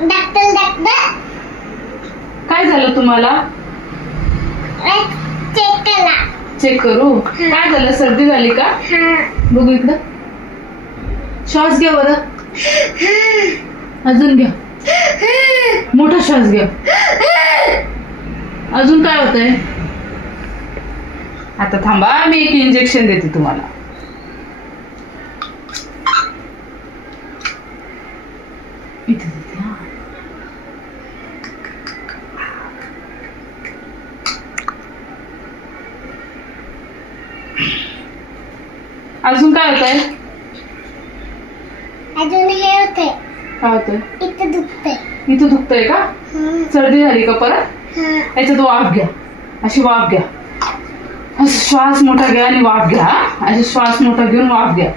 Doctor doctor काय झालं तुम्हाला? चेक करा. चेक करू. काय झालं? सर्दी झाली का? बघू इकडं. श्वास घ्या बरं. अजून घ्या. मोठा श्वास घ्या. अजून काय होतंय? आता थांबा, मी एक इंजेक्शन देते तुम्हाला. इथे देते. हा. अजून काय होतंय? अजून हे होते. काय होतंय? इथं दुखते. इथं दुखतंय का? सर्दी झाली का परत? याच्यात वाफ घ्या. अशी वाफ घ्या. असं श्वास मोठा घ्या आणि वाफ घ्या. अशी श्वास मोठा घेऊन वाफ घ्या.